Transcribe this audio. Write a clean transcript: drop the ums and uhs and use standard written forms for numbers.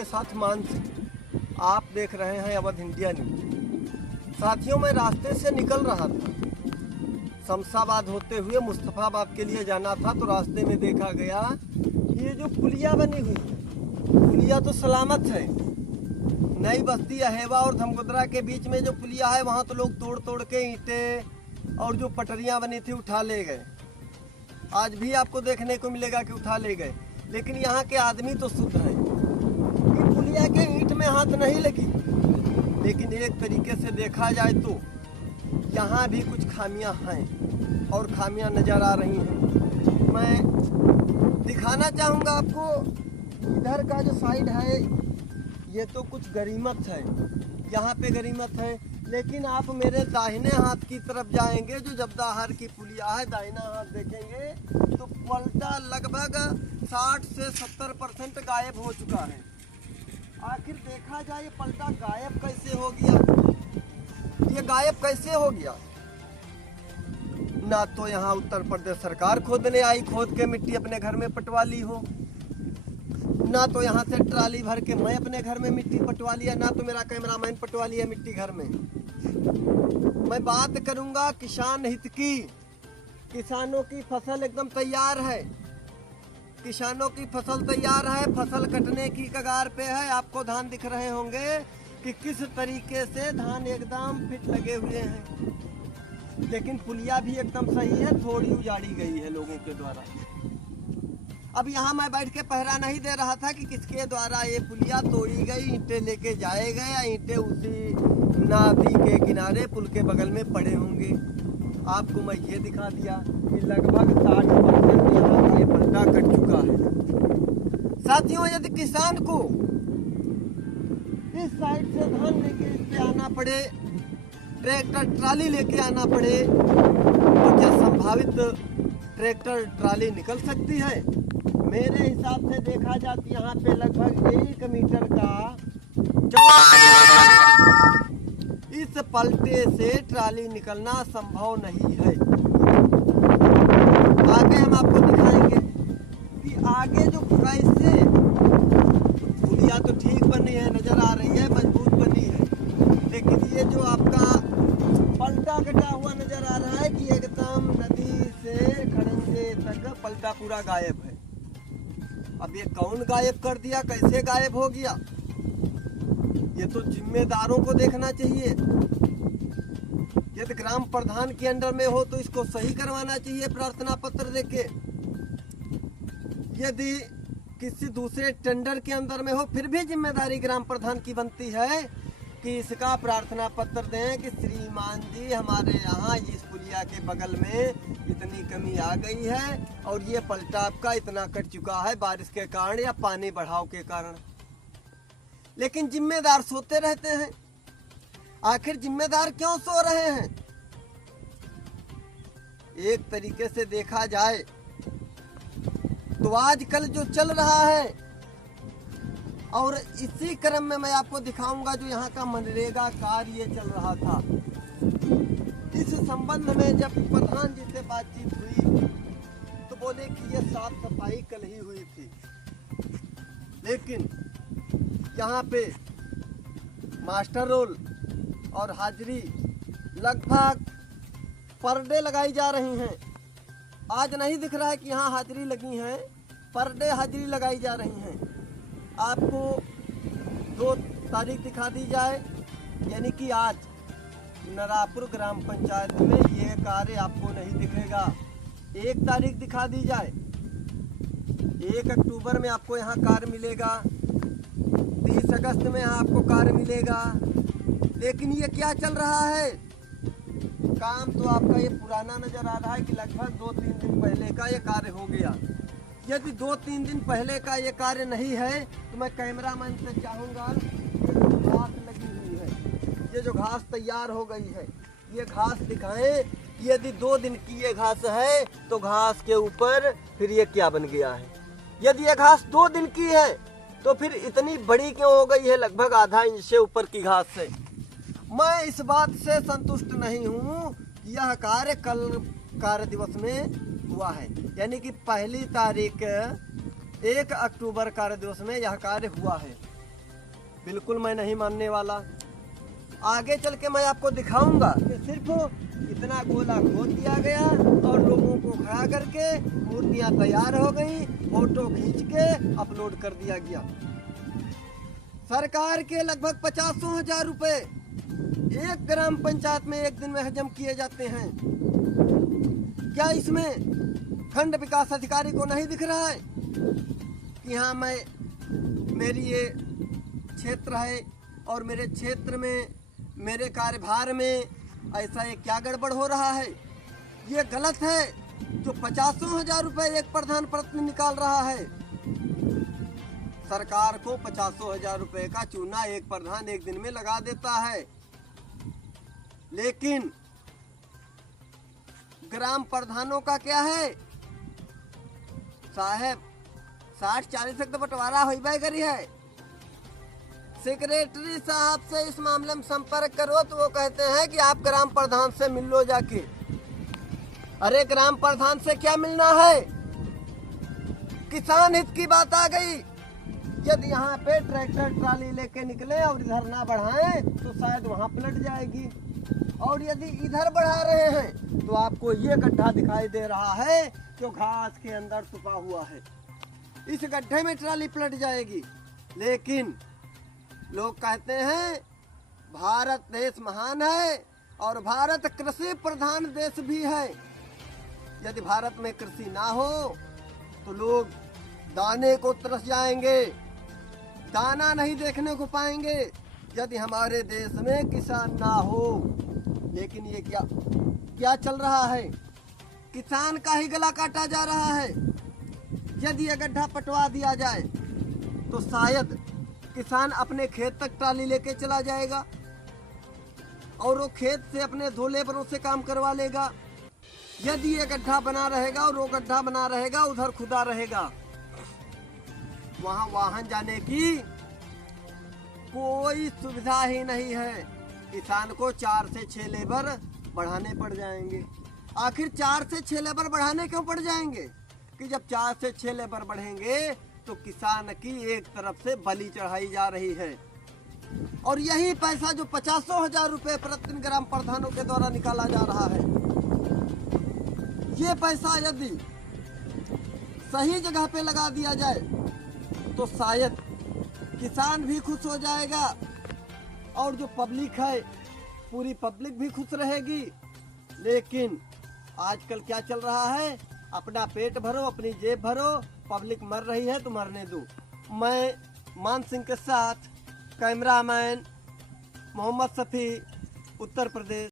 आपके साथ मानसिक, आप देख रहे हैं अवध इंडिया न्यूज। साथियों, मैं रास्ते से निकल रहा था, शमशाबाद होते हुए मुस्तफाबाद के लिए जाना था, तो रास्ते में देखा गया ये जो पुलिया बनी हुई है, पुलिया तो सलामत है। नई बस्ती अहेवा और धमगुदरा के बीच में जो पुलिया है, वहाँ तो लोग तोड़ तोड़ के ईंटें और जो पटरियाँ बनी थी उठा ले गए। आज भी आपको देखने को मिलेगा कि उठा ले गए, लेकिन यहाँ के आदमी तो शुद्ध हैं। कि पुलिया के ईंट में हाथ नहीं लगी, लेकिन एक तरीके से देखा जाए तो यहाँ भी कुछ खामियां हैं और खामियां नज़र आ रही हैं। मैं दिखाना चाहूँगा आपको, इधर का जो साइड है ये तो कुछ गरीमत है, यहाँ पे गरीमत है, लेकिन आप मेरे दाहिने हाथ की तरफ जाएंगे, जो जबदाहर की पुलिया है, दाहिना हाथ देखेंगे तो पलटा लगभग 60 से 70% गायब हो चुका है। आखिर देखा जाए ये पलटा गायब कैसे हो गया, ये गायब कैसे हो गया? ना तो यहाँ उत्तर प्रदेश सरकार खोदने आई, खोद के मिट्टी अपने घर में पटवा ली हो, ना तो यहाँ से ट्राली भर के मैं अपने घर में मिट्टी पटवा लिया, ना तो मेरा कैमरामैन पटवा लिया मिट्टी घर में। मैं बात करूंगा किसान हित की। किसानों की फसल एकदम तैयार है, किसानों की फसल तैयार है, फसल कटने की कगार पे है। आपको धान दिख रहे होंगे कि किस तरीके से धान एकदम फिट लगे हुए हैं, लेकिन पुलिया भी एकदम सही है, थोड़ी उजाड़ी गई है लोगों के द्वारा। अब यहाँ मैं बैठ के पहरा नहीं दे रहा था कि किसके द्वारा ये पुलिया तोड़ी गई, ईंटें लेके जाए गए या ईंटें उसी नदी के किनारे पुल के बगल में पड़े होंगे। आपको मैं ये दिखा दिया कि लगभग 60% यहाँ का ये पलटा कट चुका है। साथियों, यदि किसान को इस साइड से धान लेके इस पे आना पड़े, ट्रैक्टर ट्राली लेके आना पड़े, तो क्या संभावित ट्रैक्टर ट्राली निकल सकती है? मेरे हिसाब से देखा जाती यहाँ पे लगभग 1 मीटर का इस पलटे से ट्राली निकलना संभव नहीं है। आगे हम आपको दिखाएंगे कि आगे जो कैसे पुलिया तो ठीक बनी है, नजर आ रही है, मजबूत बनी है, लेकिन ये जो आपका पलटा कटा हुआ नजर आ रहा है कि एकदम नदी से खड़ंजे तक पलटा पूरा गायब है। अब ये कौन गायब कर दिया, कैसे गायब हो गया, ये तो जिम्मेदारों को देखना चाहिए। यदि ग्राम प्रधान के अंडर में हो तो इसको सही करवाना चाहिए प्रार्थना पत्र देके। यदि किसी दूसरे टेंडर के अंदर में हो, फिर भी जिम्मेदारी ग्राम प्रधान की बनती है कि इसका प्रार्थना पत्र दें कि श्रीमान जी, हमारे यहाँ इस पुलिया के बगल में इतनी कमी आ गई है और ये पलटा आपका इतना कट चुका है बारिश के कारण या पानी बढ़ाव के कारण। लेकिन जिम्मेदार सोते रहते हैं। आखिर जिम्मेदार क्यों सो रहे हैं? एक तरीके से देखा जाए तो आजकल जो चल रहा है, और इसी क्रम में मैं आपको दिखाऊंगा जो यहाँ का मनरेगा कार्य चल रहा था। इस संबंध में जब प्रधान जी से बातचीत हुई तो बोले कि ये साफ सफाई कल ही हुई थी, लेकिन यहाँ पे मास्टर रोल और हाजिरी लगभग पर डे लगाई जा रही हैं। आज नहीं दिख रहा है कि यहाँ हाजिरी लगी है, पर डे हाजिरी लगाई जा रही हैं। आपको 2 तारीख दिखा दी जाए, यानी कि आज नरापुर ग्राम पंचायत में ये कार्य आपको नहीं दिखेगा। 1 तारीख दिखा दी जाए, 1 अक्टूबर में आपको यहाँ कार्य मिलेगा, 30 अगस्त में यहाँ आपको कार्य मिलेगा। लेकिन ये क्या चल रहा है, काम तो आपका ये पुराना नजर आ रहा है कि लगभग 2-3 दिन पहले का ये कार्य हो गया। यदि 2-3 दिन पहले का ये कार्य नहीं है तो मैं कैमरामैन से चाहूँगा, ये जो घास लगी हुई है, ये जो घास तैयार हो गई है, ये घास दिखाएं। यदि 2 दिन की ये घास है तो घास के ऊपर फिर ये क्या बन गया है। यदि ये घास 2 दिन की है तो फिर इतनी बड़ी क्यों हो गई है, लगभग आधा इंच से ऊपर की घास है। मैं इस बात से संतुष्ट नहीं हूँ। यह कार्य कल कार्य दिवस में हुआ है, यानी कि 1 तारीख 1 अक्टूबर कार्य दिवस में यह कार्य हुआ है। बिल्कुल मैं नहीं मानने वाला। आगे चल के मैं आपको दिखाऊंगा कि सिर्फ इतना गोला खोद दिया गया और लोगों को खड़ा करके मूर्तियां तैयार हो गई, फोटो खींच के अपलोड कर दिया गया। सरकार के लगभग 50,000 रुपए एक ग्राम पंचायत में एक दिन में हजम किए जाते हैं। क्या इसमें खंड विकास अधिकारी को नहीं दिख रहा है कि हाँ मेरी ये क्षेत्र है और मेरे क्षेत्र में मेरे कार्यभार में ऐसा ये क्या गड़बड़ हो रहा है? ये गलत है जो 50,000 रुपए एक प्रधान प्रतिनिधि निकाल रहा है। सरकार को 50,000 रुपए का चूना एक प्रधान एक दिन में लगा देता है, लेकिन ग्राम प्रधानों का क्या है? साहब 60-40 तक तो बंटवारा हो गई है। सेक्रेटरी साहब से इस मामले में संपर्क करो तो वो कहते हैं कि आप ग्राम प्रधान से मिल लो जाके। अरे ग्राम प्रधान से क्या मिलना है? किसान हित की बात आ गई। यदि यहाँ पे ट्रैक्टर ट्राली लेके निकले और इधर ना बढ़ाएं तो शायद वहाँ पलट जाएगी, और यदि इधर बढ़ा रहे हैं तो आपको ये गड्ढा दिखाई दे रहा है जो घास के अंदर छुपा हुआ है। इस गड्ढे में ट्राली पलट जाएगी। लेकिन लोग कहते हैं भारत देश महान है और भारत कृषि प्रधान देश भी है। यदि भारत में कृषि ना हो तो लोग दाने को तरस जाएंगे, दाना नहीं देखने को पाएंगे यदि हमारे देश में किसान ना हो। लेकिन ये क्या चल रहा है? किसान का ही गला काटा जा रहा है। यदि ये गड्ढा पटवा दिया जाए तो शायद किसान अपने खेत तक ट्राली लेके चला जाएगा और वो खेत से अपने 2 लेबरों से काम करवा लेगा। यदि ये गड्ढा बना रहेगा और वो गड्ढा बना रहेगा, उधर खुदा रहेगा, वहां वाहन जाने की कोई सुविधा ही नहीं है। किसान को 4 से 6 लेबर बढ़ाने पड़ जाएंगे। आखिर 4 से 6 लेबर बढ़ाने क्यों पड़ जाएंगे? कि जब 4 से 6 लेबर बढ़ेंगे तो किसान की एक तरफ से बलि चढ़ाई जा रही है, और यही पैसा जो 50,000 रुपए प्रतिदिन ग्राम प्रधानों के द्वारा निकाला जा रहा है, ये पैसा यदि सही जगह पे लगा दिया जाए तो शायद किसान भी खुश हो जाएगा और जो पब्लिक है पूरी पब्लिक भी खुश रहेगी। लेकिन आजकल क्या चल रहा है? अपना पेट भरो, अपनी जेब भरो, पब्लिक मर रही है तो मरने दो। मैं मान सिंह के साथ कैमरामैन मोहम्मद शफी, उत्तर प्रदेश।